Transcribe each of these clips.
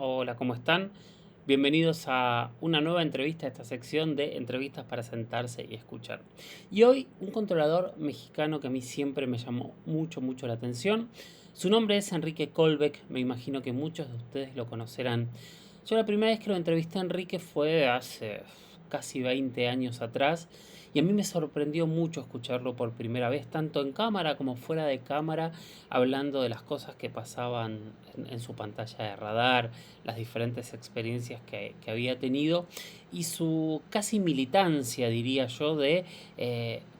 Hola, ¿cómo están? Bienvenidos a una nueva entrevista a esta sección de entrevistas para sentarse y escuchar. Y hoy un controlador mexicano que a mí siempre me llamó mucho la atención. Su nombre es Enrique Colbeck, me imagino que muchos de ustedes lo conocerán. Yo la primera vez que lo entrevisté a Enrique fue hace casi 20 años atrás y a mí me sorprendió mucho escucharlo por primera vez, tanto en cámara como fuera de cámara, hablando de las cosas que pasaban en su pantalla de radar, las diferentes experiencias que había tenido y su casi militancia, diría yo, de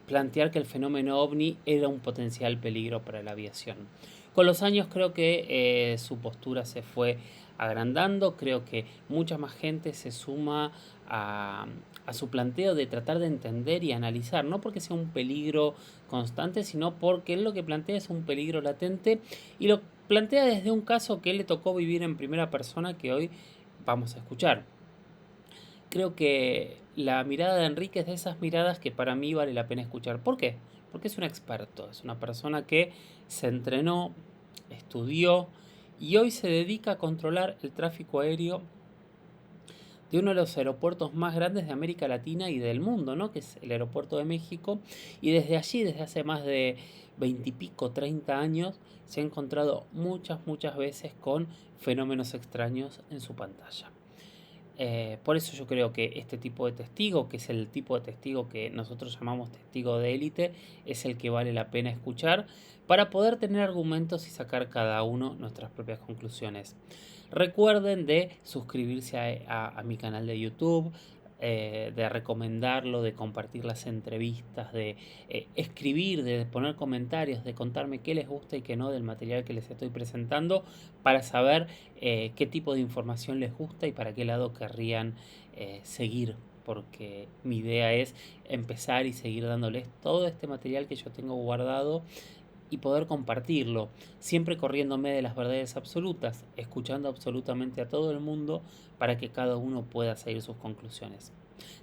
plantear que el fenómeno ovni era un potencial peligro para la aviación. Con los años creo que su postura se fue agrandando, creo que mucha más gente se suma a su planteo de tratar de entender y analizar, no porque sea un peligro constante, sino porque él lo que plantea es un peligro latente y lo plantea desde un caso que él le tocó vivir en primera persona que hoy vamos a escuchar. Creo que la mirada de Enrique es de esas miradas que para mí vale la pena escuchar. ¿Por qué? Porque es un experto, es una persona que se entrenó, estudió y hoy se dedica a controlar el tráfico aéreo de uno de los aeropuertos más grandes de América Latina y del mundo, ¿no? Que es el aeropuerto de México. Y desde allí, desde hace más de 20 y pico, 30 años, se ha encontrado muchas veces con fenómenos extraños en su pantalla. Por eso yo creo que este tipo de testigo, que es el tipo de testigo que nosotros llamamos testigo de élite, es el que vale la pena escuchar para poder tener argumentos y sacar cada uno nuestras propias conclusiones. Recuerden de suscribirse a mi canal de YouTube, de recomendarlo, de compartir las entrevistas, de escribir, de poner comentarios, de contarme qué les gusta y qué no del material que les estoy presentando para saber qué tipo de información les gusta y para qué lado querrían seguir, porque mi idea es empezar y seguir dándoles todo este material que yo tengo guardado y poder compartirlo, siempre corriéndome de las verdades absolutas, escuchando absolutamente a todo el mundo para que cada uno pueda seguir sus conclusiones.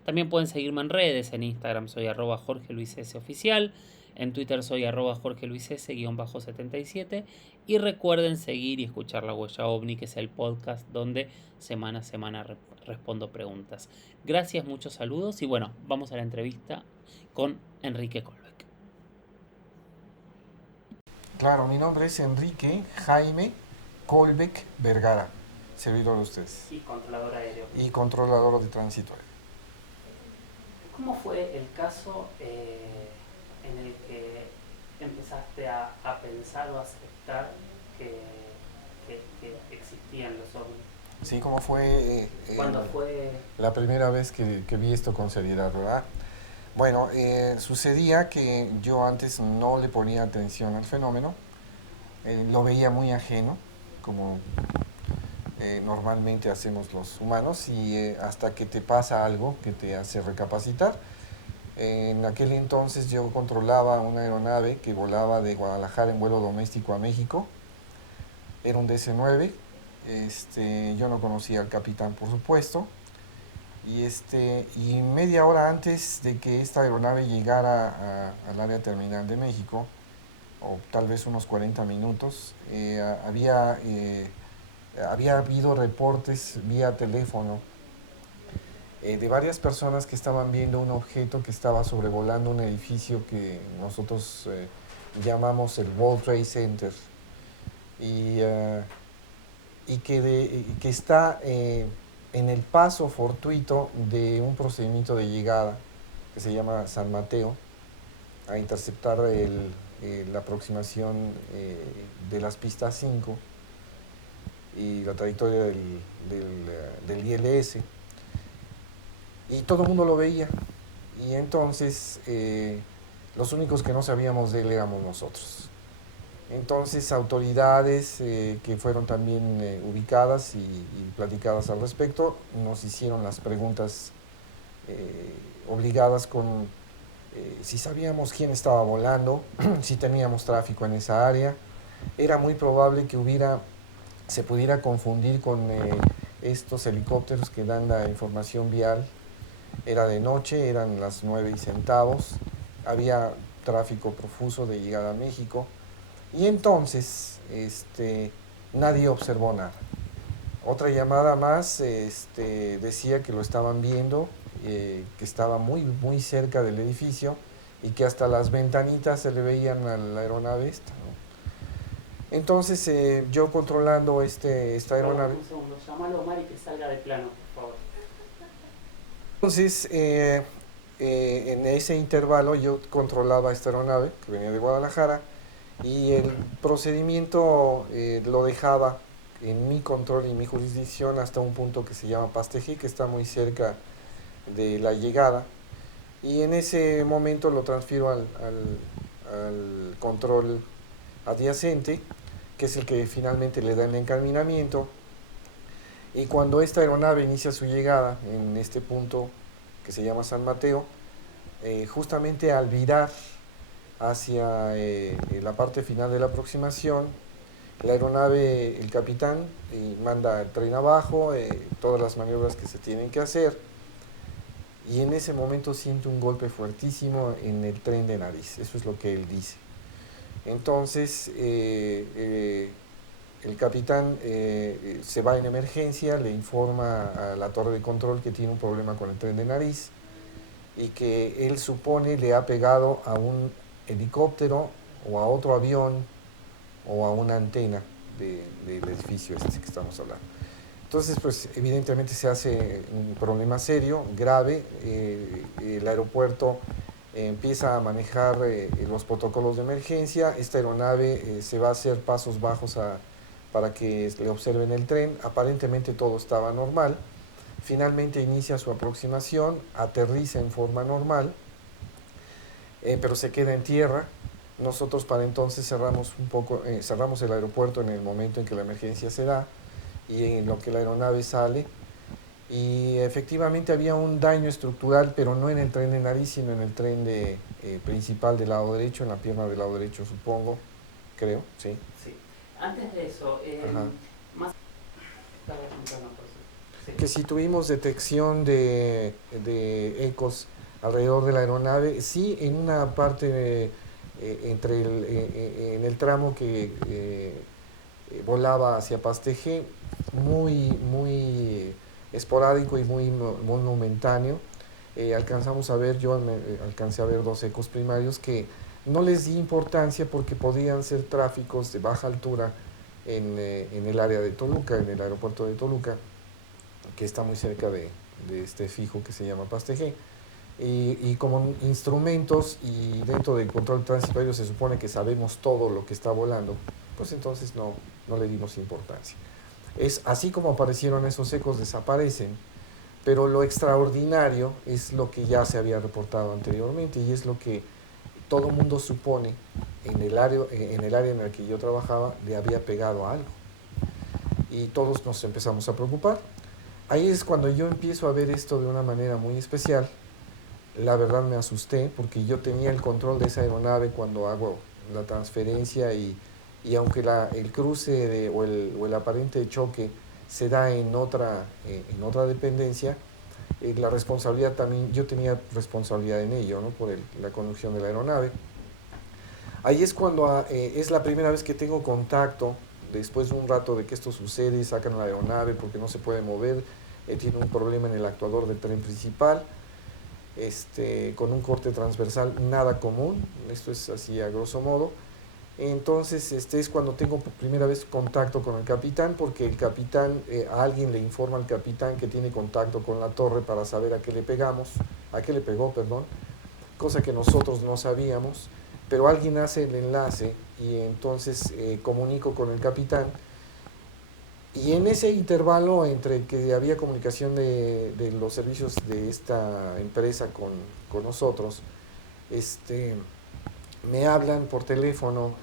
También pueden seguirme en redes, en Instagram soy arroba Jorge Luis S. Oficial, en Twitter soy arroba Jorge Luis S-77 y recuerden seguir y escuchar La Huella OVNI, que es el podcast donde semana a semana respondo preguntas. Gracias, muchos saludos y bueno, vamos a la entrevista con Enrique Colbeck. Claro, mi nombre es Enrique Jaime Colbeck Vergara, servidor de ustedes Y controlador aéreo. y controlador de tránsito. ¿Cómo fue el caso en el que empezaste a pensar o a aceptar que, que existían los ovnis? Sí, como fue ¿Cuándo fue? la primera vez que vi esto con seriedad, ¿verdad? Bueno, sucedía que yo antes no le ponía atención al fenómeno, lo veía muy ajeno, como normalmente hacemos los humanos, y hasta que te pasa algo que te hace recapacitar. En aquel entonces yo controlaba una aeronave que volaba de Guadalajara en vuelo doméstico a México. Era un DC-9. Yo no conocía al capitán, por supuesto. Y media hora antes de que esta aeronave llegara al área terminal de México, o tal vez unos 40 minutos, había habido reportes vía teléfono de varias personas que estaban viendo un objeto que estaba sobrevolando un edificio que nosotros llamamos el World Trade Center y, uh, que está en el paso fortuito de un procedimiento de llegada que se llama San Mateo a interceptar la aproximación de las pistas 5 y la trayectoria del ILS. Y todo el mundo lo veía. Y entonces los únicos que no sabíamos de él éramos nosotros. Entonces autoridades que fueron también ubicadas y platicadas al respecto nos hicieron las preguntas obligadas con si sabíamos quién estaba volando, si teníamos tráfico en esa área. Era muy probable que se pudiera confundir con estos helicópteros que dan la información vial. Era de noche, eran las 9 y centavos, había tráfico profuso de llegada a México y entonces nadie observó nada. Otra llamada más decía que lo estaban viendo, que estaba muy cerca del edificio y que hasta las ventanitas se le veían a la aeronave esta, ¿no? Entonces yo controlando esta Perdón, aeronave. un segundo. Llámalo a Omar y que salga de plano, por favor. Entonces en ese intervalo yo controlaba esta aeronave que venía de Guadalajara y el procedimiento lo dejaba en mi control y mi jurisdicción hasta un punto que se llama Pastejí, que está muy cerca de la llegada. Y en ese momento lo transfiero al control adyacente, que es el que finalmente le da el encaminamiento. Y cuando esta aeronave inicia su llegada en este punto que se llama San Mateo, justamente al virar hacia la parte final de la aproximación, la aeronave, el capitán manda el tren abajo, todas las maniobras que se tienen que hacer, y en ese momento siente un golpe fuertísimo en el tren de nariz. Eso es lo que él dice. Entonces el capitán se va en emergencia, le informa a la torre de control que tiene un problema con el tren de nariz y que él supone le ha pegado a un helicóptero o a otro avión o a una antena del edificio este que estamos hablando. Entonces, pues evidentemente se hace un problema serio, grave. El aeropuerto empieza a manejar los protocolos de emergencia. Esta aeronave se va a hacer pasos bajos para que le observen el tren. Aparentemente todo estaba normal. Finalmente inicia su aproximación, aterriza en forma normal, pero se queda en tierra. Nosotros para entonces cerramos el aeropuerto en el momento en que la emergencia se da y en lo que la aeronave sale. Y efectivamente había un daño estructural, pero no en el tren de nariz, sino en el tren principal del lado derecho, en la pierna del lado derecho, supongo, creo, sí. Sí. Antes de eso, Ajá. más... Estaba contando por eso. Sí. Que si tuvimos detección de ecos alrededor de la aeronave, sí, en una parte en el tramo que volaba hacia Pasteje, muy esporádico y muy momentáneo. Alcanzamos a ver, alcancé a ver dos ecos primarios que no les di importancia porque podían ser tráficos de baja altura en el área de Toluca, en el aeropuerto de Toluca, que está muy cerca de este fijo que se llama Pasteje. Y como instrumentos y dentro del control de tránsito aéreo se supone que sabemos todo lo que está volando, pues entonces no le dimos importancia. Es así como aparecieron esos ecos, desaparecen, pero lo extraordinario es lo que ya se había reportado anteriormente y es lo que todo mundo supone en el área en el que yo trabajaba le había pegado algo. Y todos nos empezamos a preocupar. Ahí es cuando yo empiezo a ver esto de una manera muy especial. La verdad me asusté porque yo tenía el control de esa aeronave cuando hago la transferencia y aunque el cruce o el aparente choque se da en otra dependencia, la responsabilidad también, yo tenía responsabilidad en ello, ¿no? Por la conducción de la aeronave. Ahí es cuando es la primera vez que tengo contacto, después de un rato de que esto sucede, sacan la aeronave porque no se puede mover, tiene un problema en el actuador del tren principal, con un corte transversal nada común, esto es así a grosso modo. Entonces es cuando tengo por primera vez contacto con el capitán, porque el capitán, a alguien le informa al capitán que tiene contacto con la torre para saber a qué le pegó, perdón, cosa que nosotros no sabíamos, pero alguien hace el enlace y entonces comunico con el capitán. Y en ese intervalo entre que había comunicación de los servicios de esta empresa con nosotros, me hablan por teléfono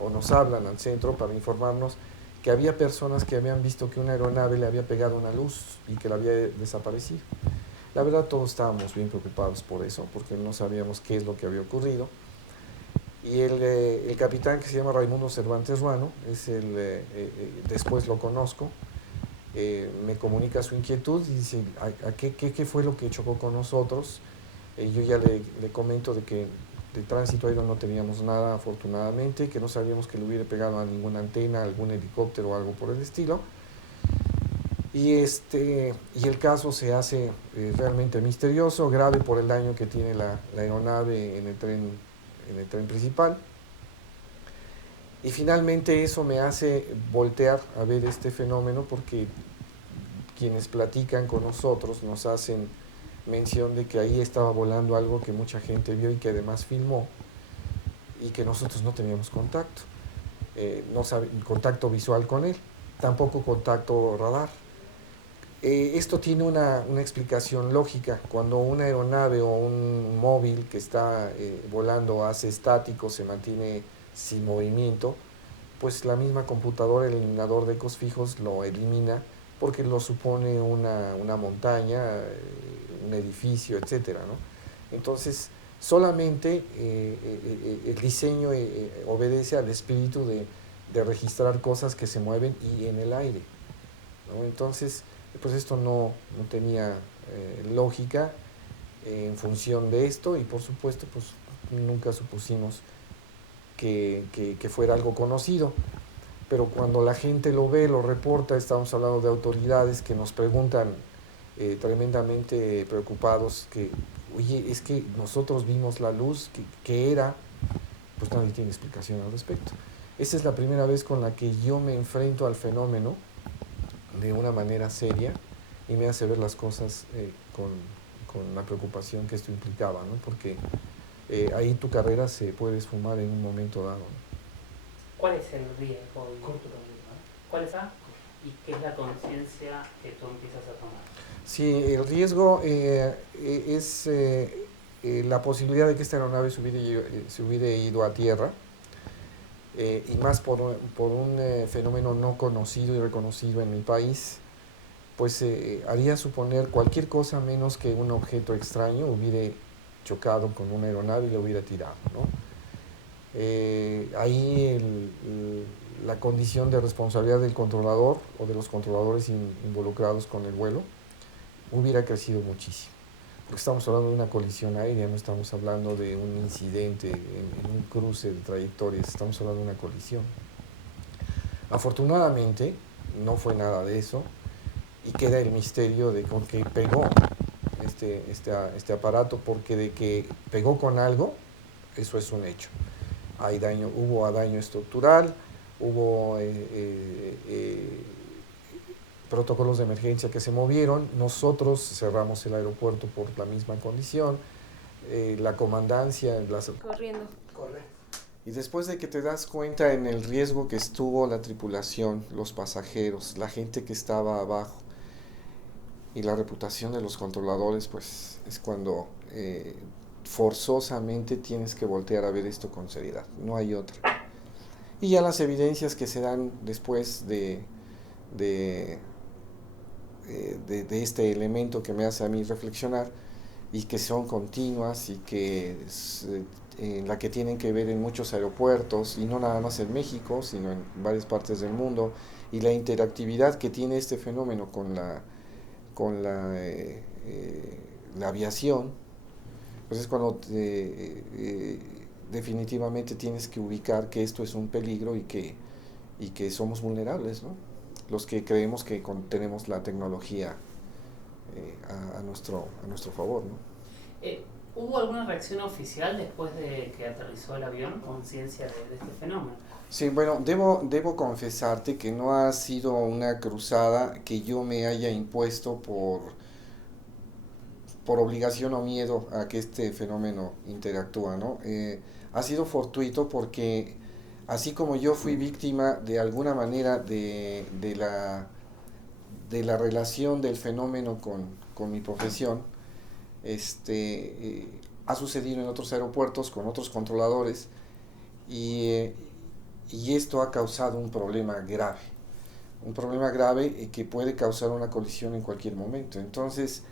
o nos hablan al centro para informarnos que había personas que habían visto que una aeronave le había pegado una luz y que la había desaparecido. La verdad todos estábamos bien preocupados por eso, porque no sabíamos qué es lo que había ocurrido. Y el capitán, que se llama Raimundo Cervantes Ruano, después lo conozco, me comunica su inquietud y dice, ¿qué fue lo que chocó con nosotros? Yo ya le comento de que de tránsito aéreo no teníamos nada, afortunadamente, que no sabíamos que le hubiera pegado a ninguna antena, a algún helicóptero o algo por el estilo. Y el caso se hace realmente misterioso, grave por el daño que tiene la aeronave en el tren principal. Y finalmente eso me hace voltear a ver este fenómeno porque quienes platican con nosotros nos hacen mención de que ahí estaba volando algo que mucha gente vio y que además filmó y que nosotros no teníamos contacto, contacto visual con él, tampoco contacto radar. Esto tiene una explicación lógica. Cuando una aeronave o un móvil que está volando hace estático, se mantiene sin movimiento, pues la misma computadora, el eliminador de ecos fijos, lo elimina porque lo supone una montaña, un edificio, etcétera, ¿no? Entonces, solamente el diseño obedece al espíritu de registrar cosas que se mueven y en el aire, ¿no? Entonces, pues esto no tenía lógica en función de esto y por supuesto, pues nunca supusimos que fuera algo conocido. Pero cuando la gente lo ve, lo reporta, estamos hablando de autoridades que nos preguntan tremendamente preocupados que, oye, es que nosotros vimos la luz, que era, pues nadie tiene explicación al respecto. Esa es la primera vez con la que yo me enfrento al fenómeno de una manera seria y me hace ver las cosas con la preocupación que esto implicaba, ¿no? Porque ahí tu carrera se puede esfumar en un momento dado, ¿no? ¿Cuál es el riesgo? ¿Cuál es A? ¿Y qué es la conciencia que tú empiezas a tomar? Sí, el riesgo es la posibilidad de que esta aeronave se hubiera ido a tierra, y más por un fenómeno no conocido y reconocido en mi país, pues haría suponer cualquier cosa menos que un objeto extraño hubiera chocado con una aeronave y lo hubiera tirado, ¿no? Ahí la condición de responsabilidad del controlador o de los controladores involucrados con el vuelo hubiera crecido muchísimo. Porque estamos hablando de una colisión aérea, no estamos hablando de un incidente en un cruce de trayectorias, estamos hablando de una colisión. Afortunadamente, no fue nada de eso y queda el misterio de con qué pegó este aparato, porque de que pegó con algo, eso es un hecho. Hubo daño estructural, hubo protocolos de emergencia que se movieron, nosotros cerramos el aeropuerto por la misma condición, la comandancia... Corriendo. Corre. Y después de que te das cuenta en el riesgo que estuvo la tripulación, los pasajeros, la gente que estaba abajo y la reputación de los controladores, pues es cuando forzosamente tienes que voltear a ver esto con seriedad, no hay otra. Y ya las evidencias que se dan después de este elemento que me hace a mí reflexionar y que son continuas y que en la que tienen que ver en muchos aeropuertos y no nada más en México, sino en varias partes del mundo, y la interactividad que tiene este fenómeno con la aviación, pues es cuando definitivamente tienes que ubicar que esto es un peligro y que somos vulnerables, ¿no? Los que creemos que tenemos la tecnología a nuestro favor, ¿no? ¿Hubo alguna reacción oficial después de que aterrizó el avión, conciencia de este fenómeno? Sí, bueno, debo confesarte que no ha sido una cruzada que yo me haya impuesto por obligación o miedo a que este fenómeno interactúa, ¿no? Ha sido fortuito porque así como yo fui víctima de alguna manera de la relación del fenómeno con mi profesión, ha sucedido en otros aeropuertos con otros controladores y esto ha causado un problema grave que puede causar una colisión en cualquier momento. Entonces,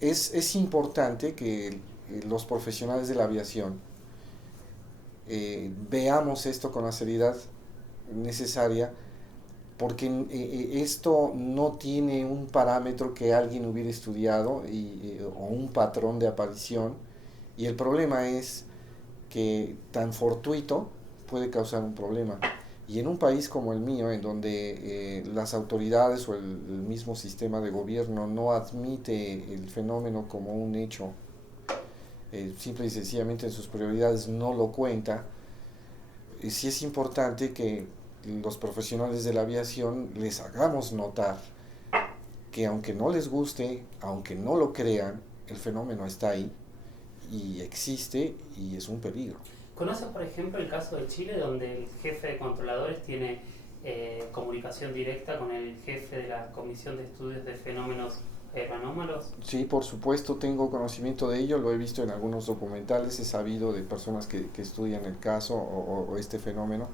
es importante que los profesionales de la aviación veamos esto con la seriedad necesaria, porque esto no tiene un parámetro que alguien hubiera estudiado o un patrón de aparición, y el problema es que tan fortuito puede causar un problema. Y en un país como el mío, en donde las autoridades o el mismo sistema de gobierno no admite el fenómeno como un hecho, simple y sencillamente en sus prioridades no lo cuenta, sí es importante que los profesionales de la aviación les hagamos notar que aunque no les guste, aunque no lo crean, el fenómeno está ahí y existe y es un peligro. ¿Conoces, por ejemplo, el caso de Chile, donde el jefe de controladores tiene comunicación directa con el jefe de la Comisión de Estudios de Fenómenos Aeronómalos? Sí, por supuesto, tengo conocimiento de ello, lo he visto en algunos documentales, he sabido de personas que estudian el caso o este fenómeno.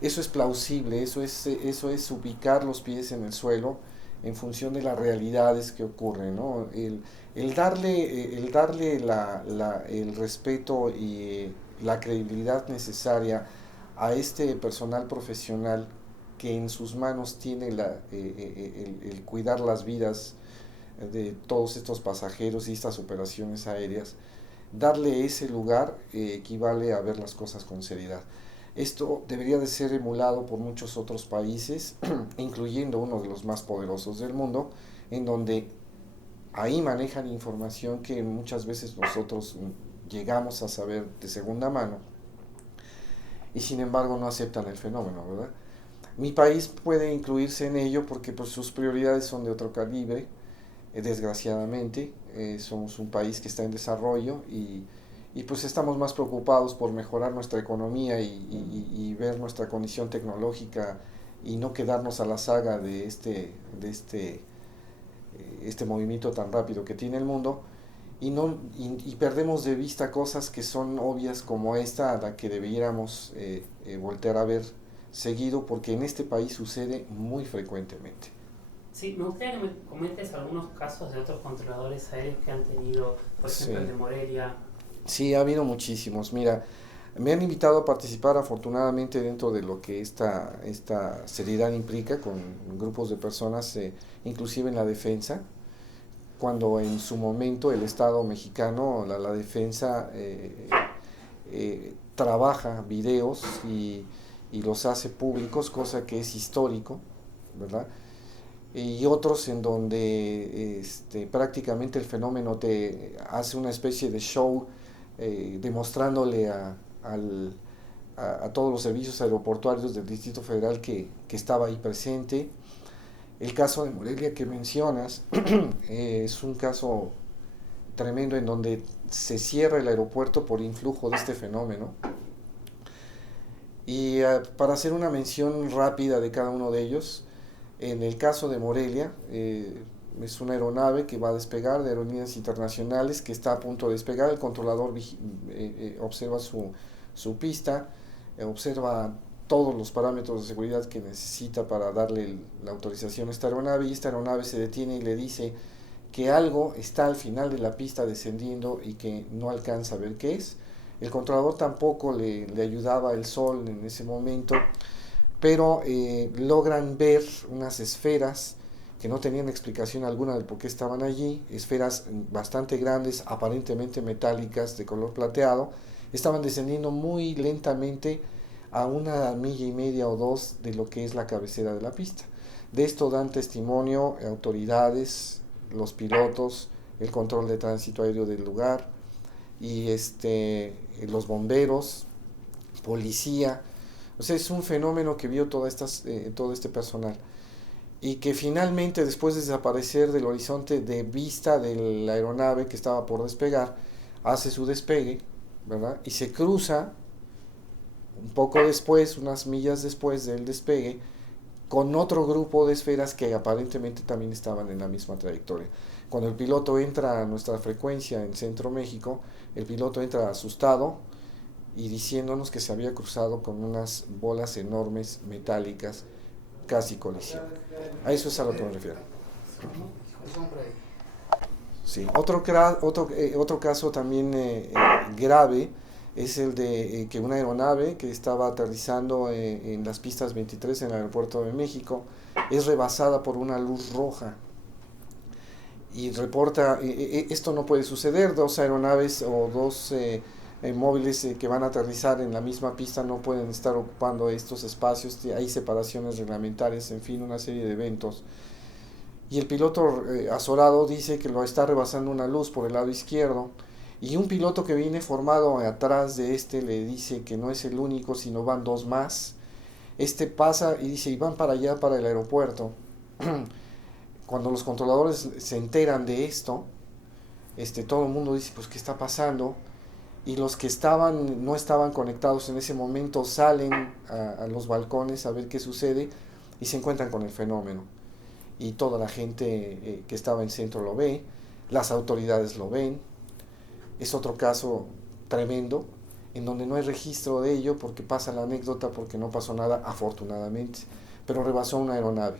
Eso es plausible, eso es ubicar los pies en el suelo en función de las realidades que ocurren, ¿no? El darle el respeto y la credibilidad necesaria a este personal profesional que en sus manos tiene el cuidar las vidas de todos estos pasajeros y estas operaciones aéreas, darle ese lugar equivale a ver las cosas con seriedad. Esto debería de ser emulado por muchos otros países, incluyendo uno de los más poderosos del mundo, en donde ahí manejan información que muchas veces nosotros llegamos a saber de segunda mano y sin embargo no aceptan el fenómeno, ¿verdad? Mi país puede incluirse en ello porque pues, sus prioridades son de otro calibre, desgraciadamente. Somos un país que está en desarrollo y pues estamos más preocupados por mejorar nuestra economía y ver nuestra condición tecnológica y no quedarnos a la saga de este movimiento tan rápido que tiene el mundo y perdemos de vista cosas que son obvias como esta a la que debiéramos voltear a ver seguido porque en este país sucede muy frecuentemente. Sí, me gustaría que me comentes algunos casos de otros controladores aéreos que han tenido, por ejemplo, el Sí. de Morelia. Sí, ha habido muchísimos. Mira, me han invitado a participar afortunadamente dentro de lo que esta seriedad implica con grupos de personas, inclusive en la defensa, cuando en su momento el Estado mexicano, la defensa, trabaja videos y los hace públicos, cosa que es histórico, ¿verdad? Y otros en donde prácticamente el fenómeno te hace una especie de show demostrándole a todos los servicios aeroportuarios del Distrito Federal que estaba ahí presente. El caso de Morelia que mencionas es un caso tremendo en donde se cierra el aeropuerto por influjo de este fenómeno. Y para hacer una mención rápida de cada uno de ellos, en el caso de Morelia, es una aeronave que va a despegar de Aerolíneas Internacionales que está a punto de despegar. El controlador observa su pista, observa todos los parámetros de seguridad que necesita para darle la autorización a esta aeronave y esta aeronave se detiene y le dice que algo está al final de la pista descendiendo y que no alcanza a ver qué es. El controlador tampoco le ayudaba el sol en ese momento, pero logran ver unas esferas que no tenían explicación alguna de por qué estaban allí, esferas bastante grandes, aparentemente metálicas, de color plateado, estaban descendiendo muy lentamente a 1,5 millas o 2 de lo que es la cabecera de la pista. De esto dan testimonio autoridades, los pilotos, el control de tránsito aéreo del lugar y los bomberos, policía. O sea, es un fenómeno que vio todo este personal y que finalmente después de desaparecer del horizonte de vista de la aeronave que estaba por despegar, hace su despegue, ¿verdad? Y se cruza un poco después, unas millas después del despegue, con otro grupo de esferas que aparentemente también estaban en la misma trayectoria. Cuando el piloto entra a nuestra frecuencia en Centro México, el piloto entra asustado y diciéndonos que se había cruzado con unas bolas enormes metálicas casi colisión. A eso es a lo que me refiero. Sí. Otro caso también grave es el de que una aeronave que estaba aterrizando en las pistas 23 en el aeropuerto de México es rebasada por una luz roja y reporta, esto no puede suceder, dos aeronaves o dos móviles que van a aterrizar en la misma pista no pueden estar ocupando estos espacios, hay separaciones reglamentarias, en fin, una serie de eventos. Y el piloto azorado dice que lo está rebasando una luz por el lado izquierdo, y un piloto que viene formado atrás de le dice que no es el único, sino van dos más. Pasa y dice, y van para allá, para el aeropuerto. Cuando los controladores se enteran de esto, todo el mundo dice, pues, ¿qué está pasando? Y los que no estaban conectados en ese momento salen a los balcones a ver qué sucede y se encuentran con el fenómeno. Y toda la gente que estaba en centro lo ve, las autoridades lo ven. Es otro caso tremendo, en donde no hay registro de ello porque pasa la anécdota, porque no pasó nada, afortunadamente, pero rebasó una aeronave.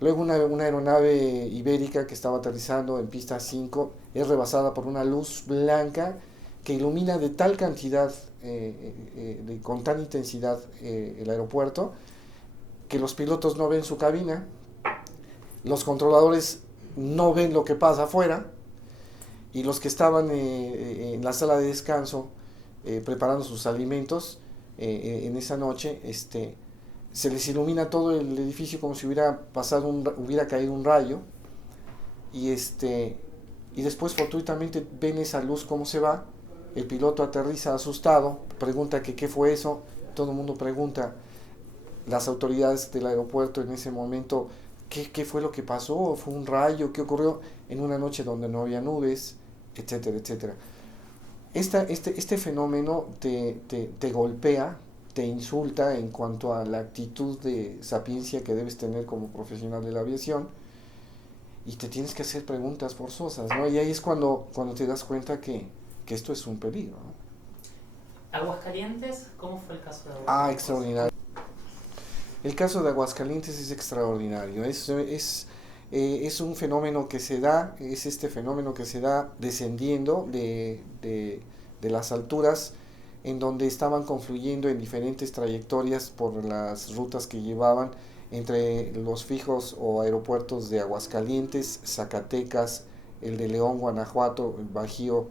Luego una aeronave ibérica que estaba aterrizando en pista 5 es rebasada por una luz blanca que ilumina de tal cantidad, con tal intensidad el aeropuerto, que los pilotos no ven su cabina, los controladores no ven lo que pasa afuera, y los que estaban en la sala de descanso preparando sus alimentos en esa noche, se les ilumina todo el edificio como si hubiera caído un rayo, y y después fortuitamente ven esa luz cómo se va. El piloto aterriza asustado, pregunta que qué fue eso, todo el mundo pregunta, las autoridades del aeropuerto en ese momento, ¿qué fue lo que pasó? ¿Fue un rayo? ¿Qué ocurrió en una noche donde no había nubes? Etcétera, etcétera. Este fenómeno te golpea, te insulta en cuanto a la actitud de sapiencia que debes tener como profesional de la aviación, y te tienes que hacer preguntas forzosas, ¿no? Y ahí es cuando te das cuenta que esto es un peligro, ¿no? ¿Aguascalientes? ¿Cómo fue el caso de Aguascalientes? Extraordinario. El caso de Aguascalientes es extraordinario. Es un fenómeno que se da, fenómeno que se da descendiendo de las alturas, en donde estaban confluyendo en diferentes trayectorias por las rutas que llevaban entre los fijos o aeropuertos de Aguascalientes, Zacatecas, el de León, Guanajuato, el Bajío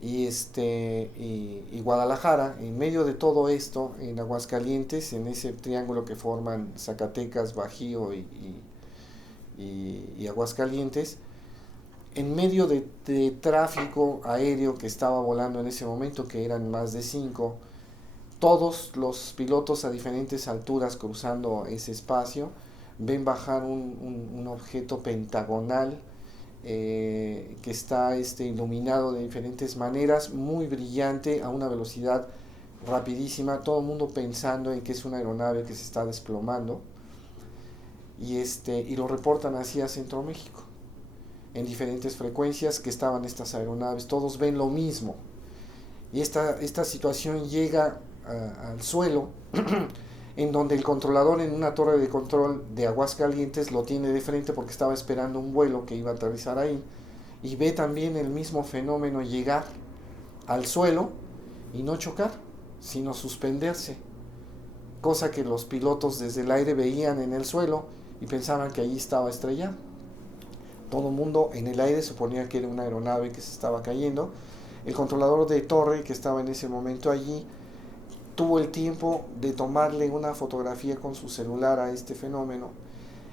y Guadalajara. En medio de todo esto, en Aguascalientes, en ese triángulo que forman Zacatecas, Bajío y Aguascalientes, en medio de tráfico aéreo que estaba volando en ese momento, que eran más de 5, todos los pilotos a diferentes alturas cruzando ese espacio ven bajar un objeto pentagonal que está iluminado de diferentes maneras, muy brillante, a una velocidad rapidísima, todo el mundo pensando en que es una aeronave que se está desplomando, y lo reportan así a Centro México, en diferentes frecuencias que estaban estas aeronaves, todos ven lo mismo, y esta situación llega al suelo, en donde el controlador en una torre de control de Aguascalientes lo tiene de frente porque estaba esperando un vuelo que iba a aterrizar ahí, y ve también el mismo fenómeno llegar al suelo y no chocar, sino suspenderse, cosa que los pilotos desde el aire veían en el suelo y pensaban que allí estaba estrellado. Todo el mundo en el aire suponía que era una aeronave que se estaba cayendo. El controlador de torre que estaba en ese momento allí tuvo el tiempo de tomarle una fotografía con su celular a este fenómeno,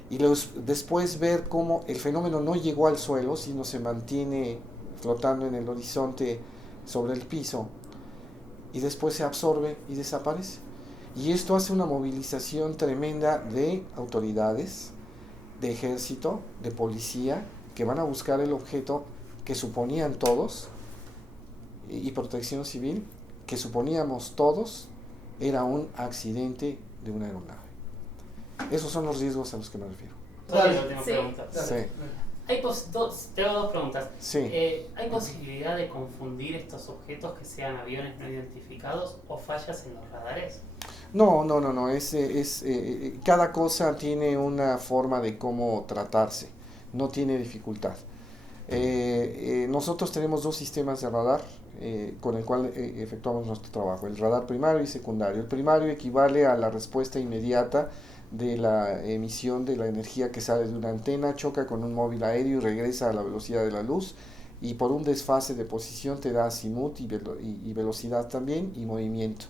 y después ver cómo el fenómeno no llegó al suelo, sino se mantiene flotando en el horizonte sobre el piso, y después se absorbe y desaparece. Y esto hace una movilización tremenda de autoridades, de ejército, de policía, que van a buscar el objeto que suponían todos, y protección civil, que suponíamos todos era un accidente de una aeronave. Esos son los riesgos a los que me refiero. Sí. Tengo dos preguntas. Sí. ¿Hay posibilidad de confundir estos objetos que sean aviones no identificados o fallas en los radares? No. Cada cosa tiene una forma de cómo tratarse. No tiene dificultad. Nosotros tenemos dos sistemas de radar con el cual efectuamos nuestro trabajo, el radar primario y secundario. El primario equivale a la respuesta inmediata de la emisión de la energía que sale de una antena, choca con un móvil aéreo y regresa a la velocidad de la luz, y por un desfase de posición te da azimut y velocidad también y movimiento.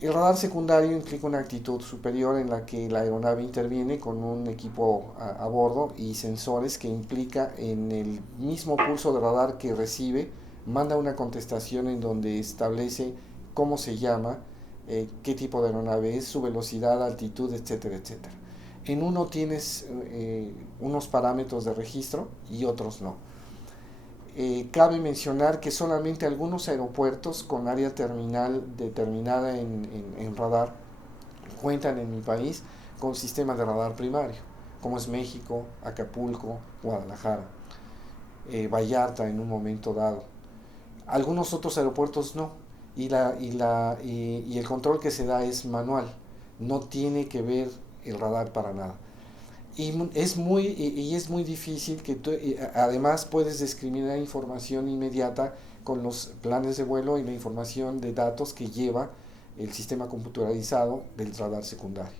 El radar secundario implica una actitud superior en la que la aeronave interviene con un equipo a bordo y sensores que implica en el mismo pulso de radar que recibe, manda una contestación en donde establece cómo se llama, qué tipo de aeronave es, su velocidad, altitud, etcétera, etcétera. En uno tienes unos parámetros de registro y otros no. Cabe mencionar que solamente algunos aeropuertos con área terminal determinada en radar cuentan en mi país con sistemas de radar primario, como es México, Acapulco, Guadalajara, Vallarta en un momento dado. Algunos otros aeropuertos no, y el control que se da es manual, no tiene que ver el radar para nada. Y es muy difícil que tú, además puedes discriminar información inmediata con los planes de vuelo y la información de datos que lleva el sistema computarizado del radar secundario.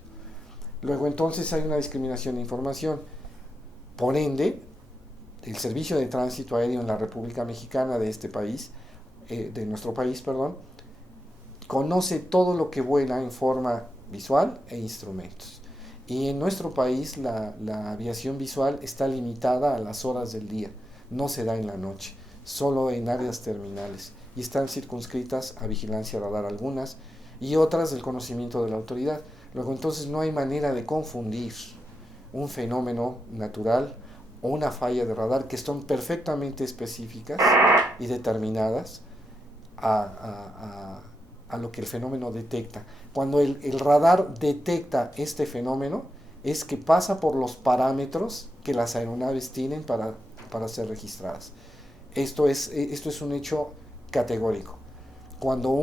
Luego entonces hay una discriminación de información. Por ende, el Servicio de Tránsito Aéreo en la República Mexicana de este país, de nuestro país, perdón, conoce todo lo que vuela en forma visual e instrumentos. Y en nuestro país la aviación visual está limitada a las horas del día, no se da en la noche, solo en áreas terminales, y están circunscritas a vigilancia radar algunas y otras del conocimiento de la autoridad. Luego entonces no hay manera de confundir un fenómeno natural o una falla de radar que son perfectamente específicas y determinadas a lo que el fenómeno detecta. Cuando el radar detecta este fenómeno, es que pasa por los parámetros que las aeronaves tienen para ser registradas. Esto es un hecho categórico. Cuando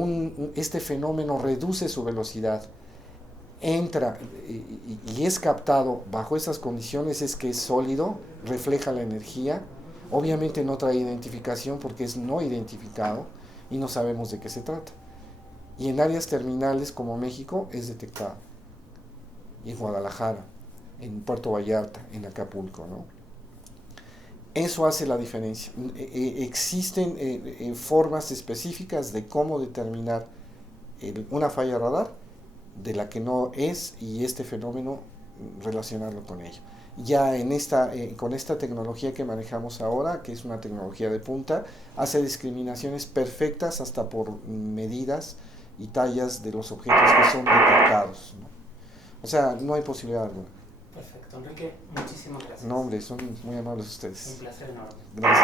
este fenómeno reduce su velocidad, entra y es captado bajo esas condiciones, es que es sólido, refleja la energía, obviamente no trae identificación porque es no identificado y no sabemos de qué se trata. Y en áreas terminales como México es detectado. Y en Guadalajara, en Puerto Vallarta, en Acapulco, ¿no? Eso hace la diferencia. Existen formas específicas de cómo determinar una falla radar de la que no es y este fenómeno relacionarlo con ello. Ya con esta tecnología que manejamos ahora, que es una tecnología de punta, hace discriminaciones perfectas hasta por medidas y tallas de los objetos que son detectados, ¿no? O sea, no hay posibilidad alguna. Perfecto, Enrique, muchísimas gracias. No, hombre, son muy amables ustedes. Un placer enorme. Gracias.